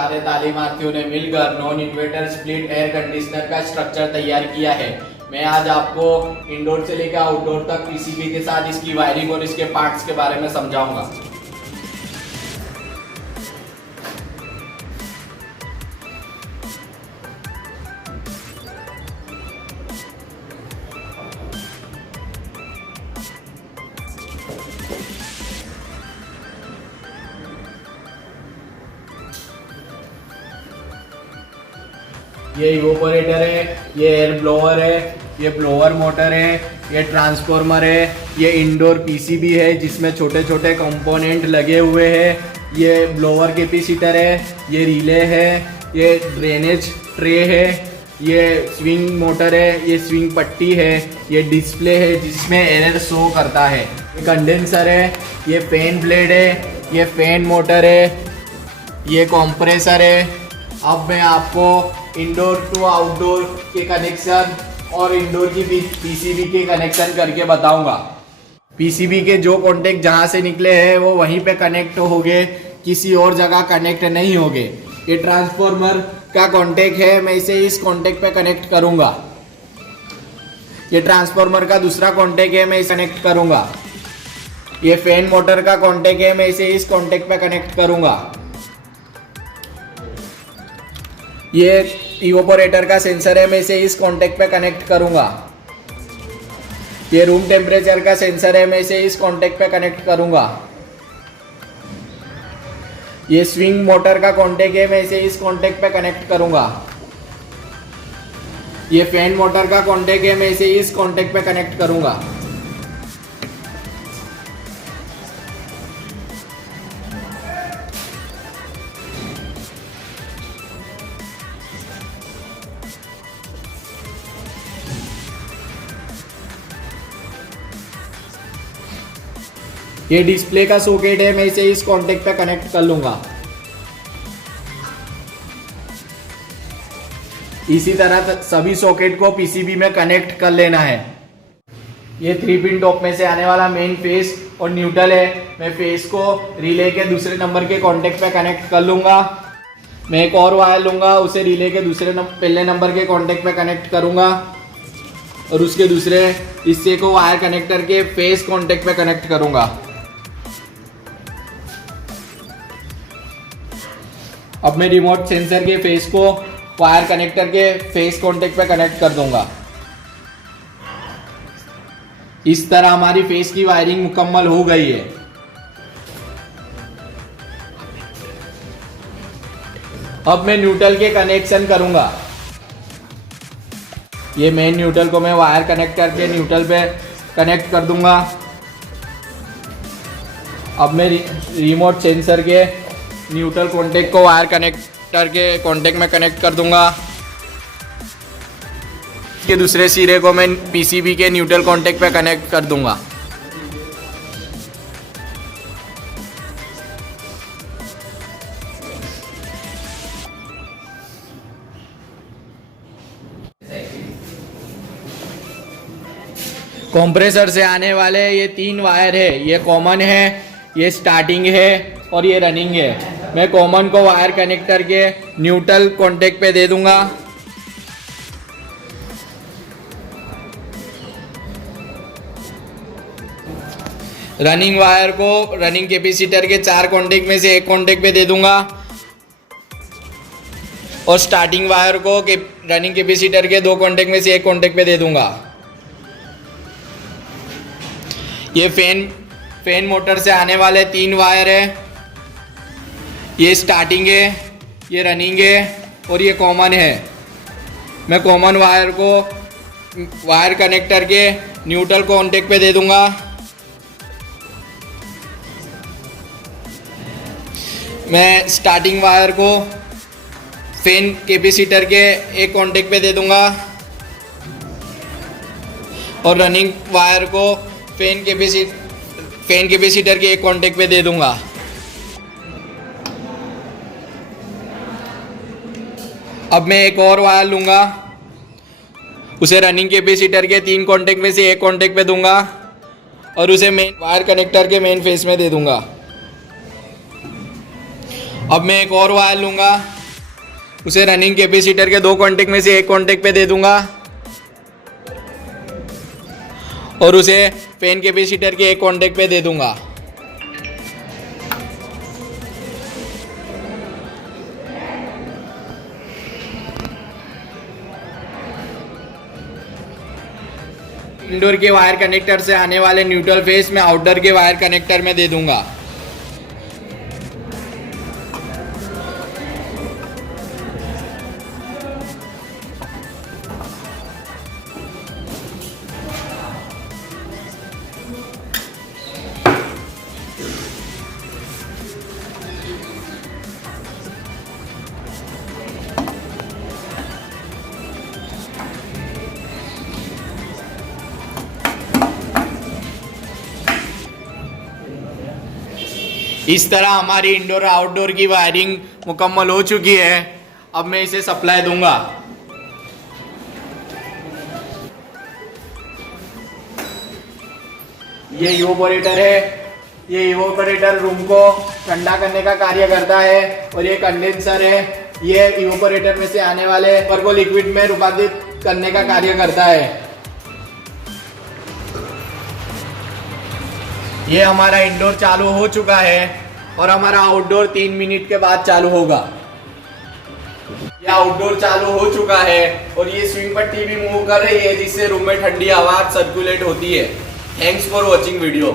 सारे तालीमार्थियों ने मिलकर non inverter split air conditioner का स्ट्रक्चर तैयार किया है। मैं आज आपको इंडोर से लेकर आउटडोर तक पीसीबी के साथ इसकी वायरिंग और इसके पार्ट्स के बारे में समझाऊंगा। ये इवोपोरेटर है, ये एयर ब्लोअर है, ये ब्लोअर मोटर है, ये ट्रांसफार्मर है, ये इंडोर पीसीबी है जिसमें छोटे छोटे कंपोनेंट लगे हुए हैं, ये ब्लोअर कैपेसिटर है, ये रिले है, ये ड्रेनेज ट्रे है, ये स्विंग मोटर है, ये स्विंग पट्टी है, ये डिस्प्ले है जिसमें एरर शो करता है, ये कंडेंसर है, ये फैन ब्लेड है, ये फैन मोटर है, ये कंप्रेसर है। अब मैं आपको इंडोर टू आउटडोर के कनेक्शन और इंडोर की पीसीबी के कनेक्शन करके बताऊंगा। पीसीबी के जो कॉन्टेक्ट जहां से निकले हैं वो वहीं पे कनेक्ट होंगे, किसी और जगह कनेक्ट नहीं होंगे। ये ट्रांसफार्मर का कॉन्टेक्ट है, मैं इसे इस कॉन्टेक्ट पे कनेक्ट करूंगा। ये ट्रांसफार्मर का दूसरा कॉन्टेक्ट है, मैं इसे कनेक्ट करूंगा। ये फैन मोटर का कॉन्टेक्ट है, मैं इसे इस कॉन्टेक्ट पे कनेक्ट करूंगा। ये इवोपोरेटर का सेंसर है, मैं इसे इस कॉन्टेक्ट पे कनेक्ट करूंगा। ये रूम टेम्परेचर का सेंसर है, मैं इसे इस कॉन्टेक्ट पे कनेक्ट करूंगा। ये स्विंग मोटर का कॉन्टेक्ट है, मैं इसे इस कॉन्टेक्ट पे कनेक्ट करूंगा। ये फैन मोटर का कॉन्टेक्ट है, मैं इसे इस कॉन्टेक्ट पे कनेक्ट करूंगा। ये डिस्प्ले का सॉकेट है, मैं इसे इस कॉन्टेक्ट पे कनेक्ट कर लूंगा। इसी तरह सभी सॉकेट को पीसीबी में कनेक्ट कर लेना है। ये 3 पिन टॉप में से आने वाला मेन फेस और न्यूट्रल है, मैं फेस को रिले के दूसरे नंबर के कॉन्टेक्ट पे कनेक्ट कर लूंगा। मैं एक और वायर लूंगा, उसे रिले के पहले नंबर के कॉन्टेक्ट पे कनेक्ट करूंगा और उसके दूसरे हिस्से को वायर कनेक्टर के फेस कॉन्टेक्ट पे कनेक्ट करूंगा। अब मैं रिमोट सेंसर के फेस को वायर कनेक्टर के फेस कॉन्टेक्ट पे कनेक्ट कर दूंगा। इस तरह हमारी फेस की वायरिंग मुकम्मल हो गई है। अब मैं न्यूट्रल के कनेक्शन करूंगा। ये मेन न्यूट्रल को मैं वायर कनेक्टर के न्यूट्रल पे कनेक्ट कर दूंगा। अब मैं रिमोट सेंसर के न्यूट्रल कॉन्टेक्ट को वायर कनेक्टर के कॉन्टेक्ट में कनेक्ट कर दूंगा। के दूसरे सिरे को मैं पीसीबी के न्यूट्रल कॉन्टेक्ट पे कनेक्ट कर दूंगा। कंप्रेसर से आने वाले ये 3 वायर है, ये कॉमन है, ये स्टार्टिंग है और ये रनिंग है। मैं कॉमन को वायर कनेक्टर के न्यूट्रल कॉन्टेक्ट पे दे दूंगा। रनिंग वायर को रनिंग कैपेसिटर के 4 कॉन्टेक्ट में से एक कॉन्टेक्ट पे दे दूंगा और स्टार्टिंग वायर को रनिंग कैपेसिटर के 2 कॉन्टेक्ट में से एक कॉन्टेक्ट पे दे दूंगा। ये फैन मोटर से आने वाले 3 वायर है, ये स्टार्टिंग है, ये रनिंग है और ये कॉमन है। मैं कॉमन वायर को वायर कनेक्टर के न्यूट्रल कॉन्टेक्ट पे दे दूंगा। मैं स्टार्टिंग वायर को फैन कैपेसिटर के एक कॉन्टेक्ट पे दे दूंगा और रनिंग वायर को फैन कैपेसिटर के एक कॉन्टेक्ट पे दे दूंगा। अब मैं एक और वायर लूंगा, उसे रनिंग कैपेसिटर के 3 कॉन्टेक्ट में से एक कॉन्टेक्ट पे दूंगा और उसे मेन वायर कनेक्टर के मेन फेस में दे दूंगा अब मैं एक और वायर लूँगा, उसे रनिंग कैपेसिटर के 2 कॉन्टेक्ट में से एक कॉन्टेक्ट पे दे दूंगा और उसे फैन कैपेसिटर के एक कॉन्टेक्ट पे दे दूंगा। इंडोर के वायर कनेक्टर से आने वाले न्यूट्रल फेस में आउटडोर के वायर कनेक्टर में दे दूंगा। इस तरह हमारी इंडोर आउटडोर की वायरिंग मुकम्मल हो चुकी है। अब मैं इसे सप्लाई दूंगा। ये इवोपोरेटर है। ये इवोपोरेटर रूम को ठंडा करने का कार्य करता है और ये कंडेंसर है। ये इवोपोरेटर में से आने वाले वेपर को लिक्विड में रूपांतरित करने का कार्य करता है। ये हमारा इंडोर चालू हो चुका है और हमारा आउटडोर 3 मिनट के बाद चालू होगा। ये आउटडोर चालू हो चुका है और ये स्विंग पट्टी भी मूव कर रही है, जिससे रूम में ठंडी हवा सर्कुलेट होती है। Thanks for watching video.